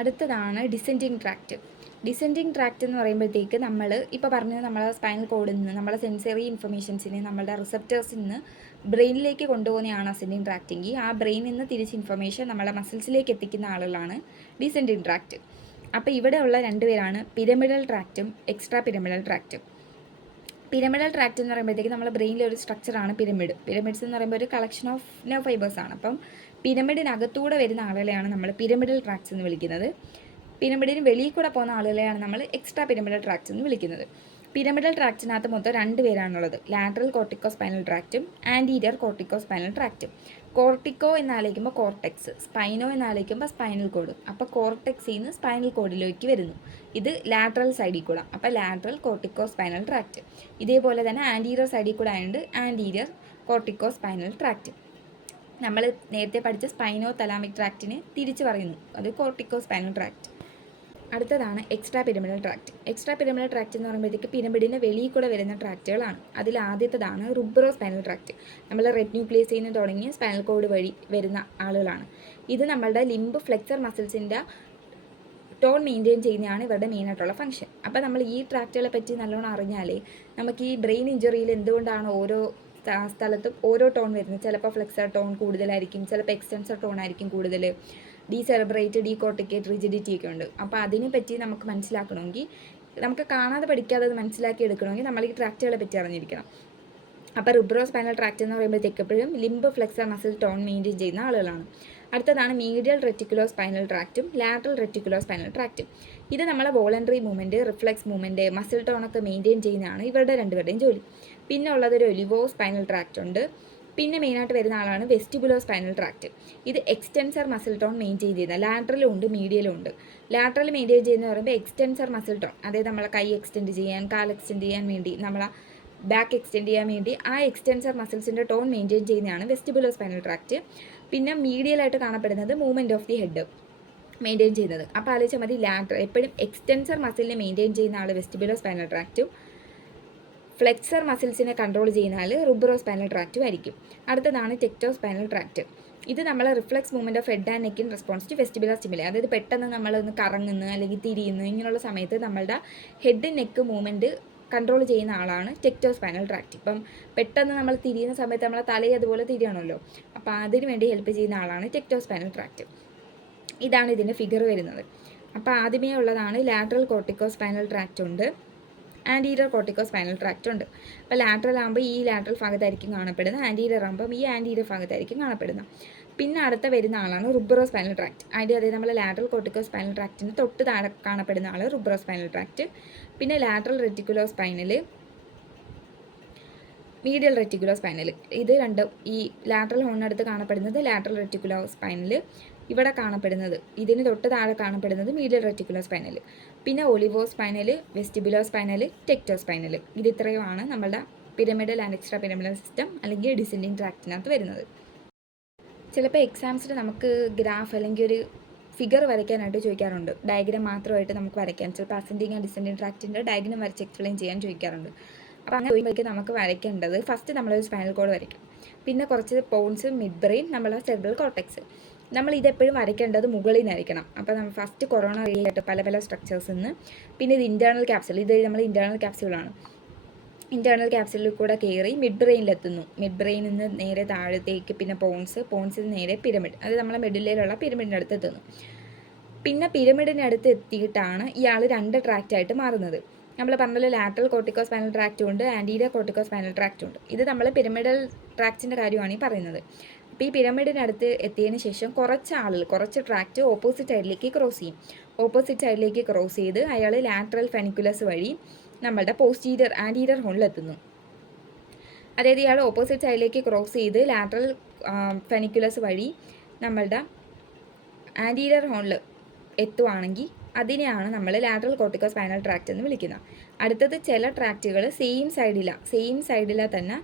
അടുത്തതാണ് descending tract. Descending tract എന്ന് പറയുമ്പോഴത്തേക്ക് നമ്മൾ ഇപ്പോൾ പറഞ്ഞത് നമ്മളെ സ്പൈനൽ കോഡിൽ നിന്ന് നമ്മളെ സെൻസറി ഇൻഫർമേഷൻസിനെ നമ്മളുടെ റിസപ്റ്റേഴ്സിൽ നിന്ന് ബ്രെയിനിലേക്ക് കൊണ്ടുപോകുന്നതാണ് അസെൻഡിങ് ട്രാക്റ്റെങ്കിൽ ആ ബ്രെയിനിൽ നിന്ന് തിരിച്ച് ഇൻഫർമേഷൻ നമ്മളെ മസിൽസിലേക്ക് എത്തിക്കുന്ന ആളുകളാണ് ഡിസെൻഡിങ് ട്രാക്റ്റ്. അപ്പോൾ ഇവിടെയുള്ള രണ്ടുപേരാണ് പിരമിഡൽ ട്രാക്റ്റും എക്സ്ട്രാ പിരമിഡൽ ട്രാക്റ്റും. പിരമിഡൽ ട്രാക്റ്റ് എന്ന് പറയുമ്പോഴത്തേക്ക് നമ്മുടെ ബ്രെയിനിലെ ഒരു സ്ട്രക്ചറാണ് പിരമിഡ്സ് എന്ന് പറയുമ്പോൾ ഒരു കളക്ഷൻ ഓഫ് നെർവ് ഫൈബേഴ്സ് ആണ്. അപ്പം പിരമിഡിനകത്തൂടെ വരുന്ന ആളുകളെയാണ് നമ്മൾ പിരമിഡൽ ട്രാക്ട്സ് എന്ന് വിളിക്കുന്നത്. പിരമിഡിന് വെളിയിൽ കൂടെ പോകുന്ന ആളുകളെയാണ് നമ്മൾ എക്സ്ട്രാ പിരമിഡൽ ട്രാക്ട്സ് എന്ന് വിളിക്കുന്നത്. പിരമിഡൽ ട്രാക്റ്റിനകത്ത് മൊത്തം 2 പേരാണുള്ളത്, ലാറ്ററൽ കോർട്ടിക്കോ സ്പൈനൽ ട്രാക്റ്റും ആൻറ്റീരിയർ കോർട്ടിക്കോ സ്പൈനൽ ട്രാക്റ്റും. കോർട്ടിക്കോ എന്നാലോചിക്കുമ്പോൾ കോർട്ടെക്സ്, സ്പൈനോ എന്നാലോചിക്കുമ്പോൾ സ്പൈനൽ കോഡ്. അപ്പോൾ കോർട്ടെക്സിൽ നിന്ന് സ്പൈനൽ കോഡിലേക്ക് വരുന്നു. ഇത് ലാറ്ററൽ സൈഡിൽ കൂടെ, അപ്പോൾ ലാറ്ററൽ കോർട്ടിക്കോ സ്പൈനൽ ട്രാക്റ്റ്. ഇതേപോലെ തന്നെ ആൻറ്റീരിയർ സൈഡിൽ കൂടെ ആയതുകൊണ്ട് ആൻറ്റീരിയർ കോർട്ടിക്കോ സ്പൈനൽ ട്രാക്റ്റ്. നമ്മൾ നേരത്തെ പഠിച്ച സ്പൈനോ തലാമിക് ട്രാക്റ്റിനെ തിരിച്ച് പറയുന്നു, അത് കോർട്ടിക്കോ സ്പൈനൽ ട്രാക്റ്റ്. അടുത്തതാണ് extra pyramidal tract. Extra pyramidal tract എന്ന് പറയുമ്പോഴത്തേക്ക് പിരമിഡിന് വെളിയിൽ കൂടെ വരുന്ന ട്രാക്റ്റുകളാണ്. അതിൽ ആദ്യത്തേതാണ് റുബ്രോ സ്പൈനൽ ട്രാക്റ്റ്. നമ്മൾ റെഡ് ന്യൂക്ലിയസിൽ നിന്ന് തുടങ്ങി സ്പൈനൽ കോഡ് വഴി വരുന്ന ആളുകളാണ്. ഇത് നമ്മളുടെ ലിംബ് ഫ്ലെക്സർ മസിൽസിൻ്റെ ടോൺ മെയിൻറ്റെയിൻ ചെയ്യുന്നതാണ് ഇവരുടെ മെയിനായിട്ടുള്ള ഫംഗ്ഷൻ. അപ്പോൾ നമ്മൾ ഈ ട്രാക്റ്റുകളെ പറ്റി നല്ലോണം അറിഞ്ഞാലേ നമുക്ക് ഈ ബ്രെയിൻ ഇഞ്ചുറിയിൽ എന്തുകൊണ്ടാണ് ഓരോ സ്ഥലത്തും ഓരോ ടോൺ വരുന്നത്. ചിലപ്പോൾ ഫ്ലെക്സർ ടോൺ കൂടുതലായിരിക്കും, ചിലപ്പോൾ എക്സ്റ്റൻസർ ടോൺ ആയിരിക്കും കൂടുതൽ, ഡീസെറിബ്രേറ്റ്, ഡീകോർട്ടിക്കേറ്റ്, റിജിഡിറ്റി ഒക്കെ ഉണ്ട്. അപ്പോൾ അതിനെ പറ്റി നമുക്ക് മനസ്സിലാക്കണമെങ്കിൽ, നമുക്ക് കാണാതെ പഠിക്കാതെ അത് മനസ്സിലാക്കി എടുക്കണമെങ്കിൽ നമ്മൾ ഈ ട്രാക്റ്റുകളെ പറ്റി അറിഞ്ഞിരിക്കണം. അപ്പോൾ റുബ്രോ സ്പൈനൽ ട്രാക്റ്റ് എന്ന് പറയുമ്പോഴത്തേക്ക് എപ്പോഴും limb flexor muscle tone maintain ചെയ്യുന്ന ആളുകളാണ്. അടുത്തതാണ് മീഡിയൽ റെറ്റിക്കുലോ സ്പൈനൽ ട്രാക്റ്റും ലാറ്ററൽ റെറ്റിക്കുലോ സ്പൈനൽ ട്രാക്റ്റും. ഇത് നമ്മളെ voluntary movement, reflex movement, muscle ടോണൊക്കെ മെയിൻറ്റെയിൻ ചെയ്യുന്നതാണ് ഇവരുടെ രണ്ടുപേരുടെയും ജോലി. പിന്നെ ഉള്ളതൊരു ഒലിവോ സ്പൈനൽ ട്രാക്റ്റ് ഉണ്ട്. പിന്നെ മെയിനായിട്ട് വരുന്ന ആളാണ് വെസ്റ്റിബുലോ സ്പൈനൽ ട്രാക്റ്റ്. ഇത് എക്സ്റ്റൻസർ മസിൽ ടോൺ മെയിൻറ്റെയിൻ ചെയ്യുന്ന, ലാറ്ററലും ഉണ്ട് മീഡിയലും ഉണ്ട്. ലാറ്ററൽ മെയിൻറ്റെയിൻ ചെയ്യുന്ന പറയുമ്പോൾ എക്സ്റ്റൻസർ മസിൽ ടോൺ, അതായത് നമ്മളെ കൈ എക്സ്റ്റെൻഡ് ചെയ്യാൻ, കാൽ എക്സ്റ്റെൻഡ് ചെയ്യാൻ വേണ്ടി, നമ്മളെ ബാക്ക് എക്സ്റ്റെൻഡ് ചെയ്യാൻ വേണ്ടി ആ എക്സ്റ്റൻസർ മസിൽസിൻ്റെ ടോൺ മെയിൻറ്റെയിൻ ചെയ്യുന്നതാണ് വെസ്റ്റിബുലോ സ്പൈനൽ ട്രാക്റ്റ്. പിന്നെ മീഡിയലായിട്ട് കാണപ്പെടുന്നത് movement of the head maintain ചെയ്യുന്നത്. അപ്പോൾ ആലോചിച്ചാൽ മതി, ലാറ്ററൽ എപ്പോഴും എക്സ്റ്റൻസർ മസിലിനെ മെയിൻറ്റെയിൻ ചെയ്യുന്ന ആൾ വെസ്റ്റിബുലോ സ്പൈനൽ ട്രാക്റ്റും ഫ്ലെക്സർ മസിൽസിനെ കൺട്രോൾ ചെയ്യുന്ന ആൾ റുബ്രോ സ്പൈനൽ ട്രാക്റ്റും ആയിരിക്കും. അടുത്തതാണ് ടെക്ടോ സ്പൈനൽ ട്രാക്റ്റ്. ഇത് നമ്മൾ reflex movement of head and neck in response to vestibular stimuli. അതായത് പെട്ടെന്ന് നമ്മളൊന്ന് കറങ്ങുന്നു അല്ലെങ്കിൽ തിരിയുന്നു, ഇങ്ങനെയുള്ള സമയത്ത് നമ്മളുടെ ഹെഡ് നെക്ക് മൂവ്മെൻറ്റ് കൺട്രോൾ ചെയ്യുന്ന ആളാണ് ടെക്ടോ സ്പൈനൽ ട്രാക്റ്റ്. ഇപ്പം പെട്ടെന്ന് നമ്മൾ തിരിയുന്ന സമയത്ത് നമ്മളെ തലയെ അതുപോലെ തിരിയണമല്ലോ, അപ്പോൾ അതിന് വേണ്ടി ഹെൽപ്പ് ചെയ്യുന്ന ആളാണ് ടെക്ടോ സ്പൈനൽ ട്രാക്റ്റ്. ഇതാണ് ഇതിൻ്റെ ഫിഗർ വരുന്നത്. അപ്പോൾ ആദ്യമേ ഉള്ളതാണ് ലാറ്ററൽ കോർട്ടിക്കോ സ്പൈനൽ ട്രാക്റ്റ് ഉണ്ട്, ആൻറ്റീരിയർ കോർട്ടിക്കോ സ്പൈനൽ ട്രാക്റ്റ് ഉണ്ട്. അപ്പോൾ ലാറ്ററൽ ആകുമ്പോൾ ഈ ലാറ്ററൽ ഭാഗത്തായിരിക്കും കാണപ്പെടുന്നത്, ആൻറ്റീരിയർ ആകുമ്പോൾ ഈ ആൻറ്റീരിയർ ഭാഗത്തായിരിക്കും കാണപ്പെടുന്നത്. പിന്നെ അടുത്ത വരുന്ന ആളാണ് റുബ്രോ സ്പൈനൽ ട്രാക്റ്റ്. അതായത് നമ്മൾ ലാറ്ററൽ കോർട്ടിക്കോ സ്പൈനൽ ട്രാക്റ്റിന് തൊട്ട് താഴെ കാണപ്പെടുന്ന ആൾ റുബ്രോ സ്പൈനൽ ട്രാക്റ്റ്. പിന്നെ lateral reticulo spinal, മീഡിയൽ reticulo spinal. ഇത് രണ്ടും ഈ ലാറ്ററൽ ഹോണിനടുത്ത് കാണപ്പെടുന്നത് ലാറ്ററൽ റെറ്റിക്കുലോ സ്പൈനൽ, ഇവിടെ കാണപ്പെടുന്നത്, ഇതിന് തൊട്ട് താഴെ കാണപ്പെടുന്നത് മീഡിയൽ റെറ്റിക്കുലോ സ്പൈനൽ. പിന്നെ ഒലിവോ സ്പൈനൽ, വെസ്റ്റിബുലോ സ്പൈനൽ, ടെക്ടോ സ്പൈനൽ. ഇത് ഇത്രയുമാണ് നമ്മളുടെ pyramidal and extra pyramidal system അല്ലെങ്കിൽ ഡിസെൻഡിങ് ട്രാക്റ്റിനകത്ത് വരുന്നത്. ചിലപ്പോൾ എക്സാംസിൽ നമുക്ക് ഗ്രാഫ് അല്ലെങ്കിൽ ഒരു ഫിഗർ വരയ്ക്കാനായിട്ട് ചോദിക്കാറുണ്ട്, ഡയഗ്രാം മാത്രമായിട്ട് നമുക്ക് വരയ്ക്കാൻ. ചിലപ്പോൾ അസെൻഡിങ് ആൻഡ് ഡിസെൻഡിങ് ട്രാക്റ്റിൻ്റെ ഡയഗ്രാം വരച്ച് എക്സ്പ്ലെയിൻ ചെയ്യാൻ ചോദിക്കാറുണ്ട്. അപ്പോൾ അങ്ങനെ ചോദിക്കുമ്പോഴേക്കും നമുക്ക് വരയ്ക്കേണ്ടത് ഫസ്റ്റ് നമ്മളൊരു സ്പൈനൽ കോഡ് വരയ്ക്കും, പിന്നെ കുറച്ച് പോൺസ്, മിഡ് ബ്രെയിൻ, നമ്മളെ സെറിബ്രൽ കോർട്ടെക്സ്. നമ്മൾ ഇതെപ്പോഴും വരയ്ക്കേണ്ടത് മുകളിൽ നിന്നായിരിക്കണം. അപ്പോൾ നമ്മൾ ഫസ്റ്റ് കൊറോണ റിലേറ്റഡ് പല പല സ്ട്രക്ചേഴ്സിൽ നിന്ന്, പിന്നെ ഇത് ഇൻറ്റേർണൽ ക്യാപ്സുൾ, ഇത് നമ്മൾ ഇൻറ്റേർണൽ ക്യാപ്സുളാണ്. ഇൻറ്റേർണൽ ക്യാപ്സുളിൽ കൂടെ കയറി മിഡ് ബ്രെയിനിലെത്തുന്നു, മിഡ് ബ്രെയിനിൽ നിന്ന് നേരെ താഴത്തേക്ക്, പിന്നെ പോൺസിൽ നിന്ന് നേരെ പിരമിഡ്, അത് നമ്മളെ മിഡിലുള്ള പിരമിഡിൻ്റെ അടുത്ത് എത്തുന്നു. പിന്നെ പിരമിഡിനടുത്ത് എത്തിയിട്ടാണ് ഇയാൾ 2 ട്രാക്റ്റായിട്ട് മാറുന്നത്. നമ്മൾ പറഞ്ഞല്ലോ ലാറ്ററൽ കോർട്ടിക്കോ സ്പൈനൽ ട്രാക്റ്റും ഉണ്ട്, ആൻറ്റീരിയർ കോർട്ടിക്കോ സ്പൈനൽ ട്രാക്റ്റും ഉണ്ട്. ഇത് നമ്മൾ പിരമിഡൽ ട്രാക്റ്റിൻ്റെ കാര്യമാണ് ഈ പറയുന്നത്. അപ്പോൾ ഈ പിരമിഡിനടുത്ത് എത്തിയതിന് ശേഷം കുറച്ച് ട്രാക്റ്റ് ഓപ്പോസിറ്റ് സൈഡിലേക്ക് ക്രോസ് ചെയ്യും. ഓപ്പോസിറ്റ് സൈഡിലേക്ക് ക്രോസ് ചെയ്ത് അയാൾ ലാറ്ററൽ ഫെനിക്കുലസ് വഴി നമ്മളുടെ ആൻറ്റീരിയർ ഹോണിലെത്തുന്നു. അതായത് ഇയാൾ ഓപ്പോസിറ്റ് സൈഡിലേക്ക് ക്രോസ് ചെയ്ത് ലാറ്ററൽ ഫെനിക്കുലസ് വഴി നമ്മളുടെ ആൻറ്റീരിയർ ഹോണിൽ എത്തുവാണെങ്കിൽ അതിനെയാണ് നമ്മൾ ലാറ്ററൽ കോർട്ടിക്കോ സ്പൈനൽ ട്രാക്റ്റ് എന്ന് വിളിക്കുന്നത്. അടുത്തത് ചില ട്രാക്റ്റുകൾ സെയിം സൈഡിലാണ് തന്നെ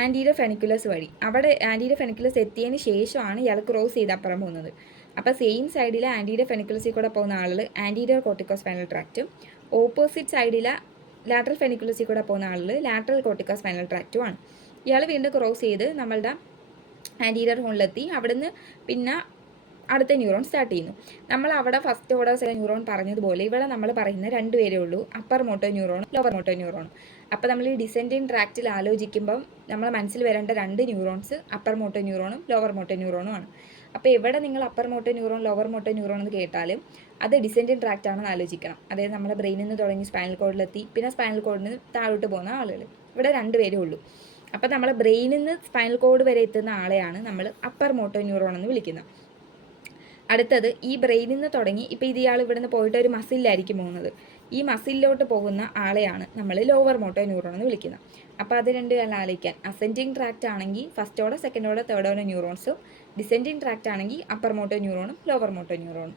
ആൻറ്റീരിയർ ഫെനിക്കുലസ് വഴി, അവിടെ ആൻറ്റീരിയർ ഫെനിക്കുലസ് എത്തിയതിന് ശേഷമാണ് ഇയാൾ ക്രോസ് ചെയ്ത് അപ്പുറം പോകുന്നത്. അപ്പോൾ സെയിം സൈഡിൽ ആൻറ്റീരിയർ ഫെനിക്കുലസിൽ കൂടെ പോകുന്ന ആളുകൾ ആൻറ്റീരിയർ കോർട്ടിക്കോ സ്പൈനൽ ട്രാക്റ്റും, ഓപ്പോസിറ്റ് സൈഡിൽ ലാറ്ററൽ ഫെനിക്കുലസിൽ കൂടെ പോകുന്ന ആളുകൾ ലാറ്ററൽ കോർട്ടിക്കോ സ്പൈനൽ ട്രാക്റ്റുമാണ്. ഇയാൾ വീണ്ടും ക്രോസ് ചെയ്ത് നമ്മളുടെ ആൻറ്റീരിയർ ഹോണിലെത്തി, അവിടുന്ന് പിന്നെ അടുത്ത ന്യൂറോൺ സ്റ്റാർട്ട് ചെയ്യുന്നു. നമ്മൾ അവിടെ ഫസ്റ്റ് ഓർഡർ സെക്കൻഡ് ന്യൂറോൺ പറഞ്ഞതുപോലെ ഇവിടെ നമ്മൾ പറയുന്ന 2 പേരേ ഉള്ളൂ, അപ്പർ മോട്ടോ ന്യൂറോണും ലോവർ മോട്ടോ ന്യൂറോണും. അപ്പോൾ നമ്മൾ ഈ ഡിസെൻഡിങ് ട്രാക്റ്റിൽ ആലോചിക്കുമ്പം നമ്മളെ മനസ്സിൽ വരേണ്ട 2 ന്യൂറോൺസ് അപ്പർ മോട്ടോ ന്യൂറോണും ലോവർ മോട്ടോ ന്യൂറോണും ആണ്. അപ്പോൾ എവിടെ നിങ്ങൾ upper motor neuron lower motor neuron എന്ന് കേട്ടാലും അത് ഡിസെൻഡിങ് ട്രാക്റ്റ് ആണെന്ന് ആലോചിക്കണം. അതായത് നമ്മുടെ ബ്രെയിനിൽ നിന്ന് തുടങ്ങി സ്പൈനൽ കോഡിലെത്തി പിന്നെ സ്പൈനൽ കോഡിൽ നിന്ന് താഴോട്ട് പോകുന്ന ആളുകൾ ഇവിടെ 2 പേരേ ഉള്ളൂ. അപ്പോൾ നമ്മളെ ബ്രെയിനിൽ നിന്ന് സ്പൈനൽ കോഡ് വരെ എത്തുന്ന ആളെയാണ് നമ്മൾ അപ്പർ മോട്ടോ ന്യൂറോൺ എന്ന് വിളിക്കുന്നത്. അടുത്തത് ഈ ബ്രെയിനിൽ നിന്ന് തുടങ്ങി ഇപ്പോൾ ഇയാൾ ഇവിടെ നിന്ന് പോയിട്ട് ഒരു മസിലിലായിരിക്കും പോകുന്നത്. ഈ മസിലിലോട്ട് പോകുന്ന ആളെയാണ് നമ്മൾ ലോവർ മോട്ടോ ന്യൂറോൺ എന്ന് വിളിക്കുന്നത്. അപ്പോൾ അത് രണ്ടും ആലോചിക്കാൻ, അസെൻഡിങ് ട്രാക്റ്റ് ആണെങ്കിൽ first order second order third order ന്യൂറോൺസും, ഡിസെൻഡിങ് ട്രാക്റ്റ് ആണെങ്കിൽ അപ്പർ മോട്ടോ ന്യൂറോണും ലോവർ മോട്ടോ ന്യൂറോണും.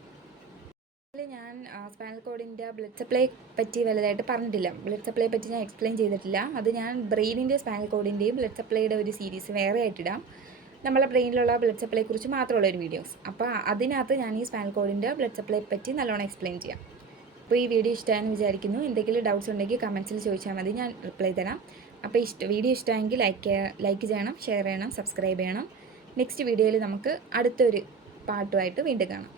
ഇതിൽ ഞാൻ സ്പൈനൽ കോഡിൻ്റെ ബ്ലഡ് സപ്ലൈ പറ്റി വലുതായിട്ട് പറഞ്ഞിട്ടില്ല. ബ്ലഡ് സപ്ലൈ പറ്റി ഞാൻ എക്സ്പ്ലെയിൻ ചെയ്തിട്ടില്ല. അത് ഞാൻ ബ്രെയിനിൻ്റെ സ്പൈനൽ കോഡിൻ്റെയും ബ്ലഡ് സപ്ലൈയുടെ ഒരു സീരീസ് വേറെ ആയിട്ടിടാം. നമ്മളെ ബ്രെയിനിലുള്ള ബ്ലഡ് സപ്ലൈ കുറിച്ച് മാത്രമുള്ള ഒരു വീഡിയോസ്. അപ്പോൾ അതിനകത്ത് ഞാൻ ഈ സ്പൈനൽ കോഡിൻ്റെ ബ്ലഡ് സപ്ലൈ പറ്റി നല്ലോണം എക്സ്പ്ലെയിൻ ചെയ്യാം. അപ്പോൾ ഈ വീഡിയോ ഇഷ്ടമായെന്ന് വിചാരിക്കുന്നു. എന്തെങ്കിലും ഡൗട്ട്സ് ഉണ്ടെങ്കിൽ കമൻസിൽ ചോദിച്ചാൽ മതി, ഞാൻ റിപ്ലൈ തരാം. അപ്പോൾ വീഡിയോ ഇഷ്ടമായെങ്കിൽ ലൈക്ക് ചെയ്യണം, ഷെയർ ചെയ്യണം, സബ്സ്ക്രൈബ് ചെയ്യണം. നെക്സ്റ്റ് വീഡിയോയിൽ നമുക്ക് അടുത്തൊരു പാർട്ടുമായിട്ട് വീണ്ടും കാണാം.